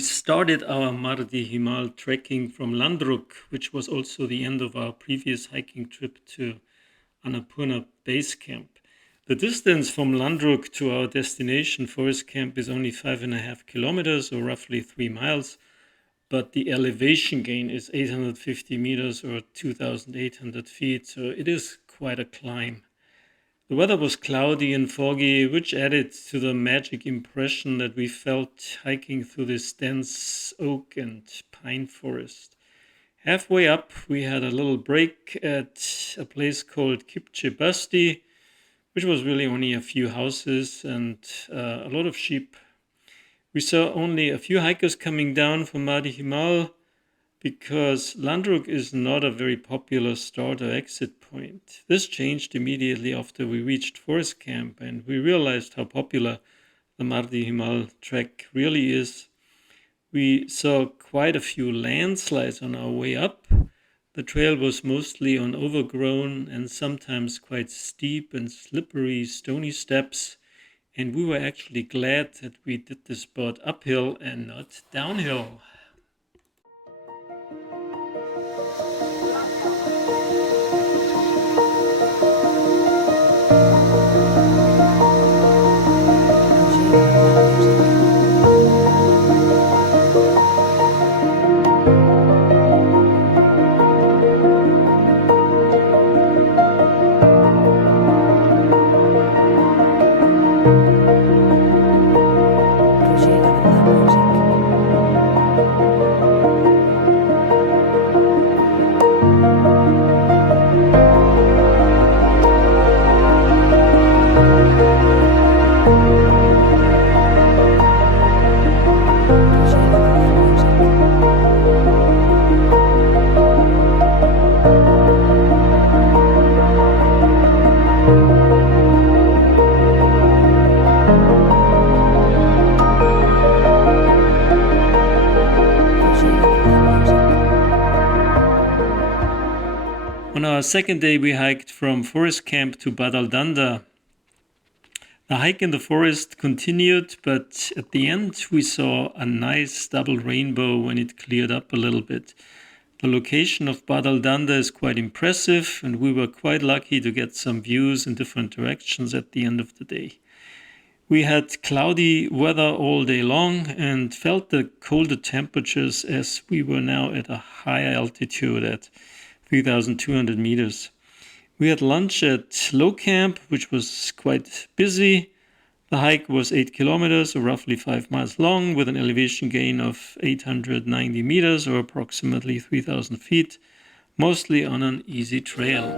We started our Mardi Himal trekking from Landruk, which was also the end of our previous hiking trip to Annapurna Base Camp. The distance from Landruk to our destination forest camp is only 5.5 kilometers, or roughly 3 miles, but the elevation gain is 850 meters or 2,800 feet, so it is quite a climb. The weather was cloudy and foggy, which added to the magic impression that we felt hiking through this dense oak and pine forest. Halfway up, we had a little break at a place called Kipche Basti, which was really only a few houses and a lot of sheep. We saw only a few hikers coming down from Mardi Himal because Landruk is not a very popular start or exit point. This changed immediately after we reached forest camp and we realized how popular the Mardi Himal trek really is. We saw quite a few landslides on our way up. The trail was mostly on overgrown and sometimes quite steep and slippery stony steps, and we were actually glad that we did this spot uphill and not downhill. On our second day, we hiked from forest camp to Badaldanda. The hike in the forest continued, but at the end we saw a nice double rainbow when it cleared up a little bit. The location of Badaldanda is quite impressive, and we were quite lucky to get some views in different directions at the end of the day. We had cloudy weather all day long and felt the colder temperatures as we were now at a higher altitude at 3,200 meters. We had lunch at low camp, which was quite busy. The hike was 8 kilometers, or roughly 5 miles long, with an elevation gain of 890 meters, or approximately 3,000 feet, mostly on an easy trail.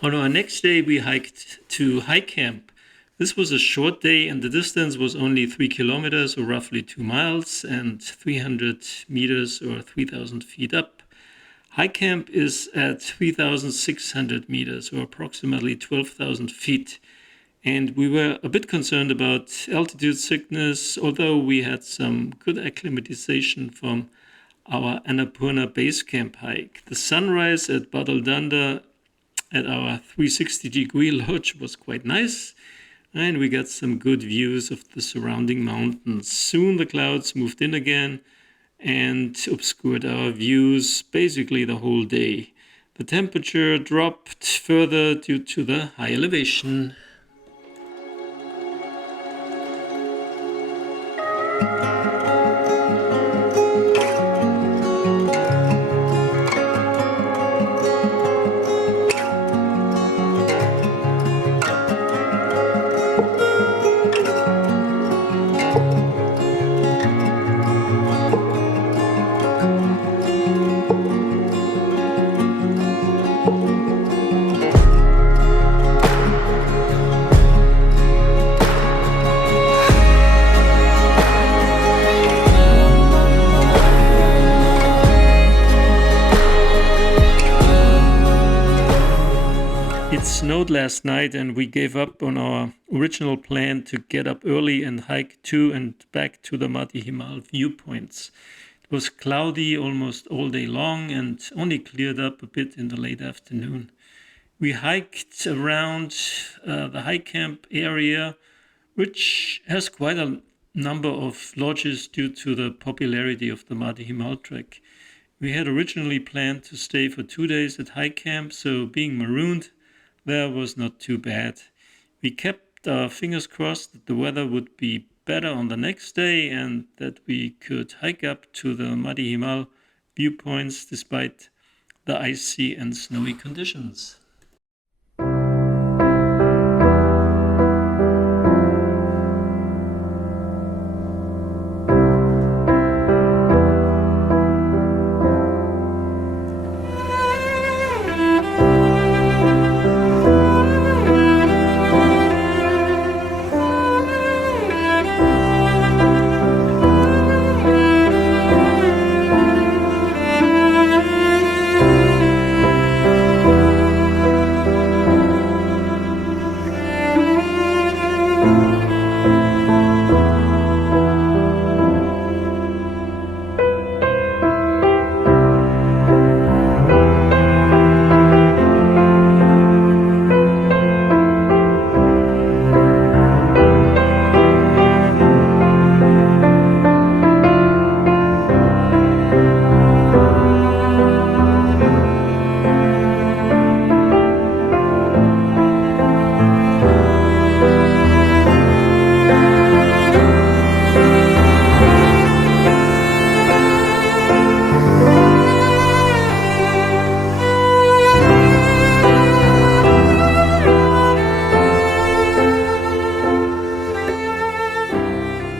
On our next day, we hiked to high camp. This was a short day and the distance was only 3 kilometers or roughly 2 miles and 300 meters or 3,000 feet up. High camp is at 3,600 meters or approximately 12,000 feet. And we were a bit concerned about altitude sickness, although we had some good acclimatization from our Annapurna base camp hike. The sunrise at Badaldanda at our 360-degree lodge was quite nice, and we got some good views of the surrounding mountains. Soon the clouds moved in again and obscured our views basically the whole day. The temperature dropped further due to the high elevation. It snowed last night and we gave up on our original plan to get up early and hike to and back to the Mardi Himal viewpoints. It was cloudy almost all day long and only cleared up a bit in the late afternoon. We hiked around the high camp area, which has quite a number of lodges due to the popularity of the Mardi Himal trek. We had originally planned to stay for 2 days at high camp, so being marooned there was not too bad. We kept our fingers crossed that the weather would be better on the next day and that we could hike up to the Mardi Himal viewpoints despite the icy and snowy conditions.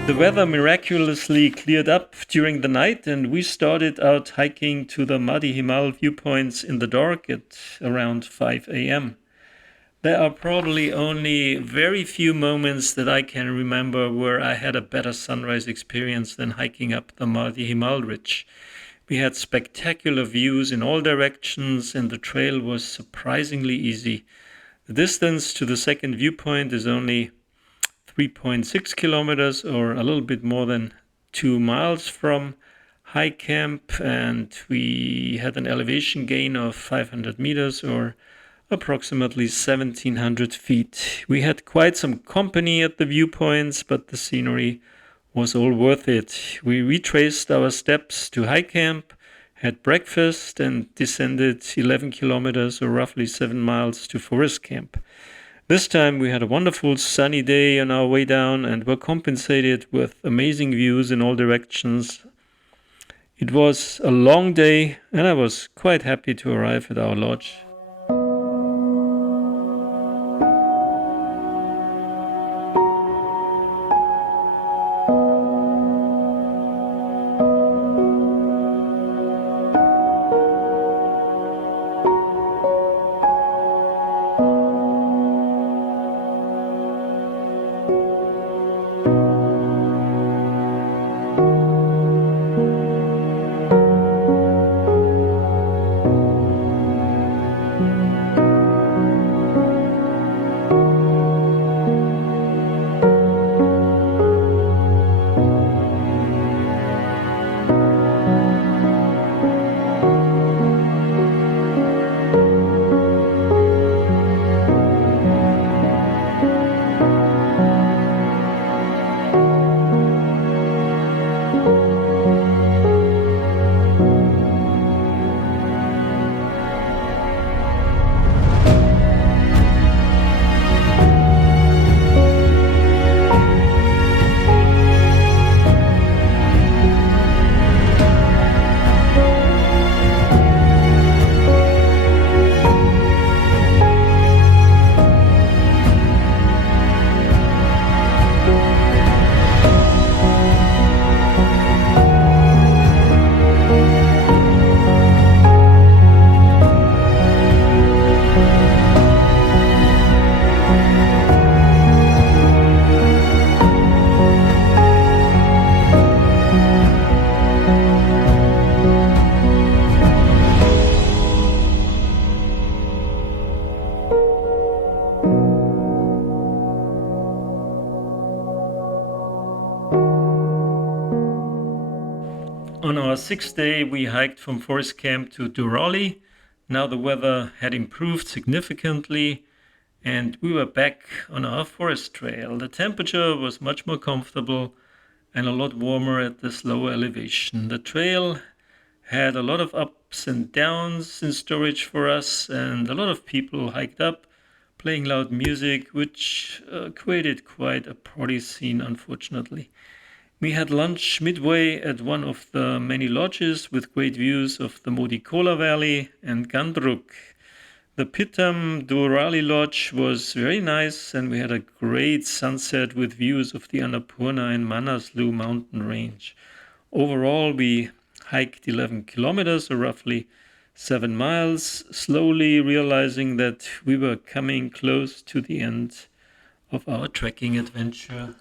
The weather miraculously cleared up during the night and we started out hiking to the Mardi Himal viewpoints in the dark at around 5 a.m. There are probably only very few moments that I can remember where I had a better sunrise experience than hiking up the Mardi Himal ridge. We had spectacular views in all directions and the trail was surprisingly easy. The distance to the second viewpoint is only 3.6 kilometers or a little bit more than 2 miles from high camp, and we had an elevation gain of 500 meters or approximately 1700 feet. We had quite some company at the viewpoints, but the scenery was all worth it. We retraced our steps to high camp, had breakfast and descended 11 kilometers or roughly 7 miles to forest camp. This time we had a wonderful sunny day on our way down and were compensated with amazing views in all directions. It was a long day and I was quite happy to arrive at our lodge. On our sixth day, we hiked from Forest Camp to Durali. Now the weather had improved significantly and we were back on our forest trail. The temperature was much more comfortable and a lot warmer at this lower elevation. The trail had a lot of ups and downs in storage for us, and a lot of people hiked up, playing loud music, which created quite a party scene, unfortunately. We had lunch midway at one of the many lodges with great views of the Modikola Valley and Gandruk. The Pitam Durali Lodge was very nice, and we had a great sunset with views of the Annapurna and Manaslu mountain range. Overall, we hiked 11 kilometers, or roughly 7 miles, slowly realizing that we were coming close to the end of our trekking adventure.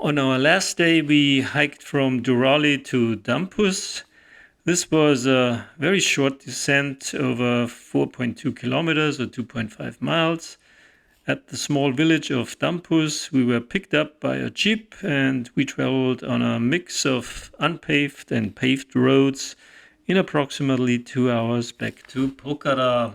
On our last day, we hiked from Durali to Dampus. This was a very short descent over 4.2 kilometers or 2.5 miles. At the small village of Dampus, we were picked up by a jeep and we traveled on a mix of unpaved and paved roads in approximately 2 hours back to Pokhara.